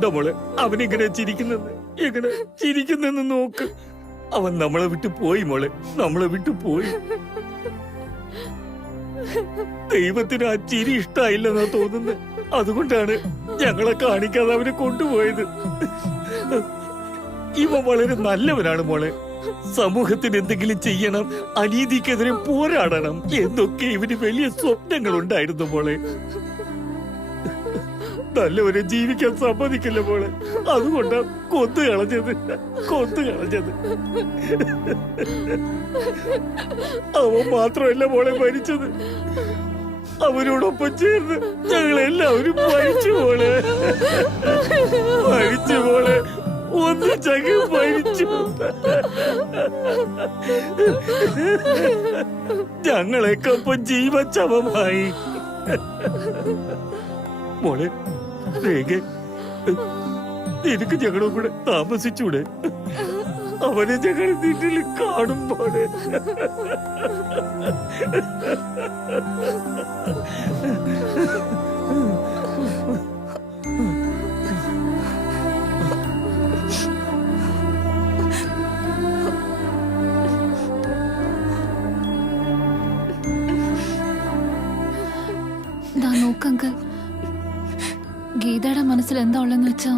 കണ്ടോ മോളെ അവനിങ്ങനെ ചിരിക്കുന്നെന്ന് നോക്ക്. അവൻ നമ്മളെ വിട്ടു പോയി മോളെ, നമ്മളെ വിട്ടു പോയി. ദൈവത്തിന് ആ ചിരി ഇഷ്ടായില്ലെന്നാ തോന്നുന്നത്. അതുകൊണ്ടാണ് ഞങ്ങളെ കാണിക്കാതെ അവനെ കൊണ്ടുപോയത്. ഇവൻ വളരെ നല്ലവനാണ് മോളെ. സമൂഹത്തിന് എന്തെങ്കിലും ചെയ്യണം, അനീതിക്കെതിരെ പോരാടണം എന്നൊക്കെ ഇവന് വലിയ സ്വപ്നങ്ങൾ ഉണ്ടായിരുന്നു മോളെ. നല്ലവരെ ജീവിക്കാൻ സമ്മതിക്കില്ല മോളെ. അതുകൊണ്ടാ കൊന്നു കളഞ്ഞത്. അവൻ മാത്രമല്ല മോളെ മരിച്ചത്, അവരോടൊപ്പം ചേർന്ന് ഞങ്ങളെല്ലാവരും മരിച്ചു മോളെ. ഒന്നിച്ചങ്ങ് മരിച്ചു. ഞങ്ങളെയൊക്കെ ഒപ്പം ജീവച്ചവമായി. മോളെ രേഖ, എനിക്ക് ഞങ്ങളുടെ കൂടെ താമസിച്ചൂടെ? അവനെ ഞങ്ങൾ വീട്ടിൽ കാണുമ്പോഴേ. നോക്കങ്കിൾ, ഗീതയുടെ മനസ്സിൽ എന്താ ഉള്ളെന്ന് വെച്ചാ,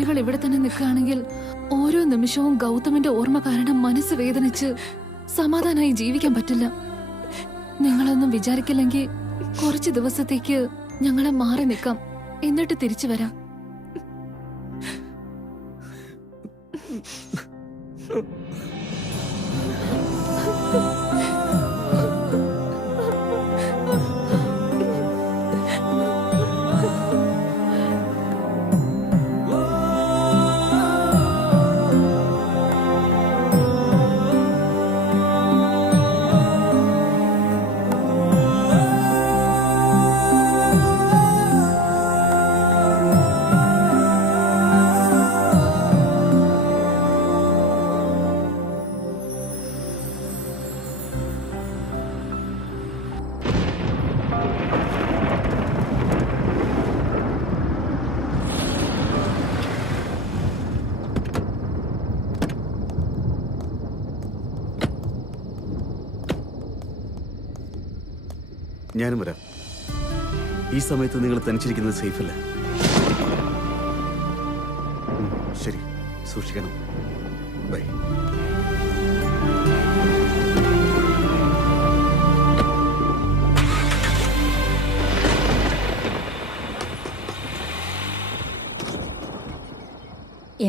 ഇവൾ ഇവിടെ തന്നെ നിൽക്കുകയാണെങ്കിൽ ഓരോ നിമിഷവും ഗൗതമിന്റെ ഓർമ്മ കാരണം മനസ്സ് വേദനിച്ച് സമാധാനമായി ജീവിക്കാൻ പറ്റില്ല. നിങ്ങളൊന്നും വിചാരിക്കില്ലെങ്കിൽ കുറച്ച് ദിവസത്തേക്ക് ഞങ്ങളെ മാറി നിൽക്കാം, എന്നിട്ട് തിരിച്ചു വരാം. ഞാനും വരാം. ഈ സമയത്ത് നിങ്ങൾ തനിച്ചിരിക്കുന്നത് സേഫ് അല്ല. ശരി, സൂക്ഷിക്കണം. ബൈ.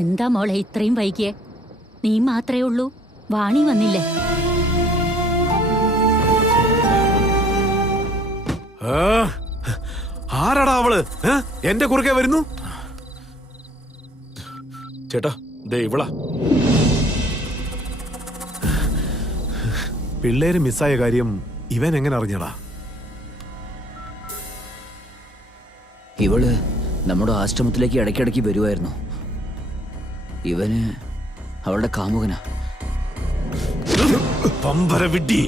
എന്താ മോളെ ഇത്രയും വൈകിയേ? നീ മാത്രമേ ഉള്ളൂ, വാണി വന്നില്ലേ? ആരാടാ അവള്? എന്റെ കുറുകെ വരുന്നു. ചേട്ടാ, ദേ ഇവളാ. പിള്ളേര് മിസ്സായ കാര്യം ഇവൻ എങ്ങനെ അറിഞ്ഞടാ? ഇവള് നമ്മുടെ ആശ്രമത്തിലേക്ക് ഇടയ്ക്കിടയ്ക്ക് വരുമായിരുന്നു. ഇവന് അവളുടെ കാമുകനാ. പമ്പര വിഡ്ഢി,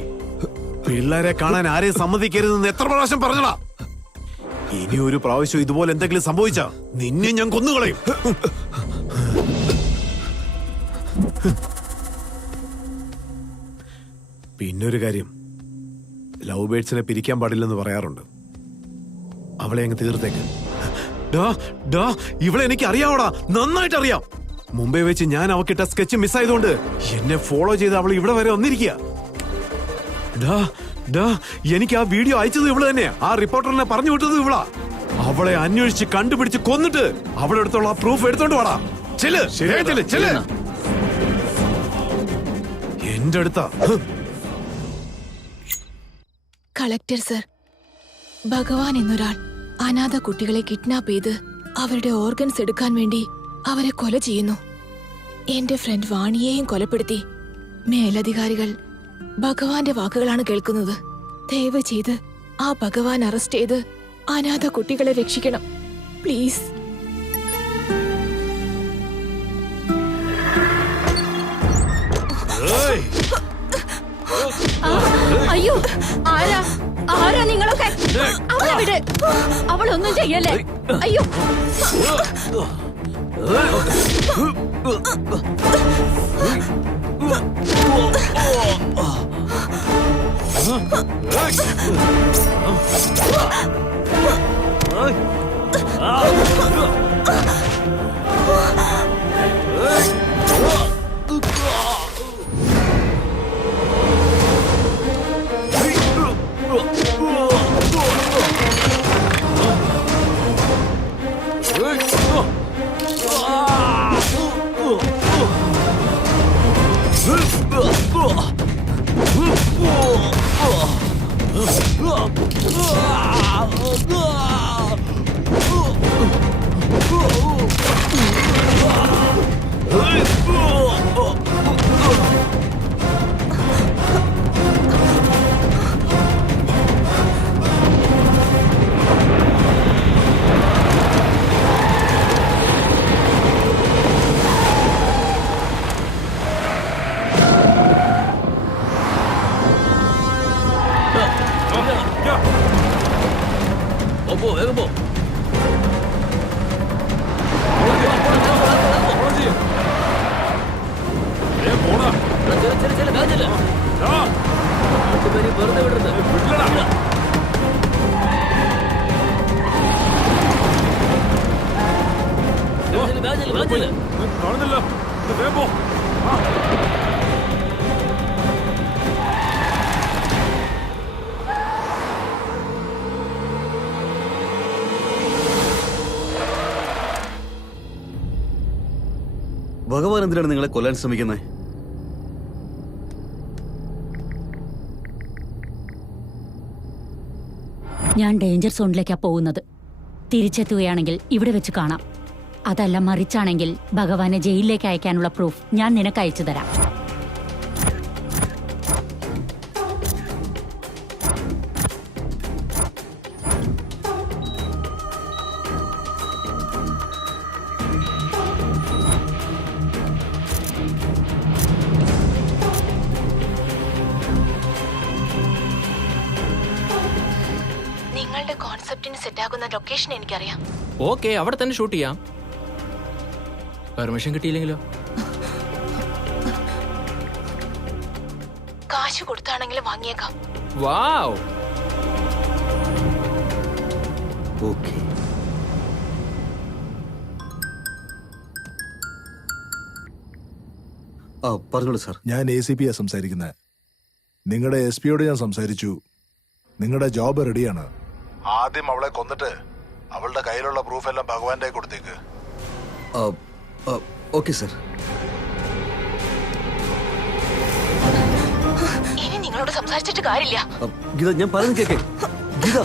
പിള്ളേരെ കാണാൻ ആരെയും സമ്മതിക്കരുതെന്ന് എത്ര പ്രാവശ്യം പറഞ്ഞടാ? ഇനി ഒരു പ്രാവശ്യം ഇതുപോലെ എന്തെങ്കിലും സംഭവിച്ചാ നിന്നെ ഞാൻ കൊന്നുകളയും. പിന്നൊരു കാര്യം, ലവ് ബേഡ്സിനെ പിരിക്കാൻ പാടില്ലെന്ന് പറയാറുണ്ട്. അവളെ അങ്ങ് തീർത്തേക്ക്. ഇവളെ എനിക്ക് അറിയാവടാ, നന്നായിട്ട് അറിയാം. മുംബൈ വെച്ച് ഞാൻ അവക്കിട്ട സ്കെച്ച് മിസ്സായതുകൊണ്ട് എന്നെ ഫോളോ ചെയ്ത് അവൾ ഇവിടെ വരെ വന്നിരിക്കുക. എനിക്ക് ആ വീഡിയോ അയച്ചത് ഇവള് തന്നെയാ. ആ റിപ്പോർട്ടറിനെ പറഞ്ഞു വിട്ടത് ഇവളാ. അവളെ അന്വേഷിച്ച് കണ്ടുപിടിച്ച് കൊന്നിട്ട് അവളുടെ അടുത്തുള്ള പ്രൂഫ് എടുത്തോണ്ട് വാടാ. എന്റെ അടുത്താ. കളക്ടർ സർ, ഭഗവാൻ എന്നൊരാൾ അനാഥ കുട്ടികളെ കിഡ്നാപ്പ് ചെയ്ത് അവരുടെ ഓർഗൻസ് എടുക്കാൻ വേണ്ടി അവരെ കൊല ചെയ്യുന്നു. എന്റെ ഫ്രണ്ട് വാണിയെയും കൊലപ്പെടുത്തി. മേലധികാരികൾ ഭഗവാന്റെ വാക്കുകളാണ് കേൾക്കുന്നത്. ദയവ് ചെയ്ത് ആ ഭഗവാൻ അറസ്റ്റ് ചെയ്ത് അനാഥ കുട്ടികളെ രക്ഷിക്കണം, പ്ലീസ്. അയ്യോ, ആരാ നിങ്ങളൊക്കെ? അവളെ വിട്, അവളൊന്നും ചെയ്യല്ലേ. അയ്യോ ഭഗവാൻ എന്തിനാണ് നിങ്ങളെ കൊല്ലാൻ ശ്രമിക്കുന്നത്? ഞാൻ ഡേഞ്ചർ സോണിലേക്കാ പോകുന്നത്. തിരിച്ചെത്തുകയാണെങ്കിൽ ഇവിടെ വെച്ച് കാണാം. അതല്ല മറിച്ചാണെങ്കിൽ ഭഗവാനെ ജയിലിലേക്ക് അയക്കാനുള്ള പ്രൂഫ് ഞാൻ നിനക്ക് അയച്ചു തരാം. നിങ്ങളുടെ കോൺസെപ്റ്റിന് സെറ്റാകുന്ന ലൊക്കേഷൻ എനിക്കറിയാം. ഓക്കെ, അവിടെ തന്നെ ഷൂട്ട് ചെയ്യാം. പെർമിഷൻ കിട്ടിയില്ലെങ്കിലോ? കാശ് കൊടുത്താണെങ്കിലും വാങ്ങിയേക്കാം. വാവ്. ഓക്കെ. ആ പറഞ്ഞോളൂ സാർ. ഞാൻ ACP സംസാരിക്കുന്നത്. നിങ്ങളുടെ SP ഞാൻ സംസാരിച്ചു. നിങ്ങളുടെ ജോബ് റെഡിയാണ്. ആദ്യം അവളെ കൊന്നിട്ട് അവളുടെ കയ്യിലുള്ള പ്രൂഫ് എല്ലാം ഭഗവാന്റെ കൊടുത്തേക്ക്. Okay sir. ഇനി നിങ്ങളോട് സംസാരിച്ചിട്ട് കാര്യമില്ല. ഗീത, ഞാൻ പറയുന്നത് കേക്ക്. ഗീത,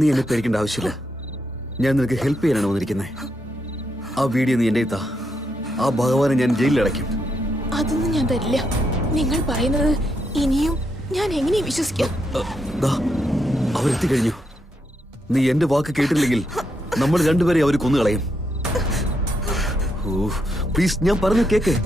നീ എന്നെ പേടിക്കേണ്ട ആവശ്യമില്ല. ഞാൻ നിനക്ക് ഹെൽപ്പ് ചെയ്യാനാണ് വന്നിരിക്കുന്നത്. ആ വീഡിയോ നീ എന്റെ ആ ഭഗവാനെ ഞാൻ ജയിലിൽ അടയ്ക്കും. അതൊന്നും ഞാൻ തരില്ല. നിങ്ങൾ പറയുന്നത് ഇനിയും ഞാൻ എങ്ങനെ വിശ്വസിക്കാം? അവരെത്തിക്കഴിഞ്ഞു. നീ എന്റെ വാക്ക് കേട്ടില്ലെങ്കിൽ നമ്മൾ രണ്ടുപേരെ അവർ കൊന്നുകളയും. പ്ലീസ്, ഞാൻ പറഞ്ഞു കേക്ക്.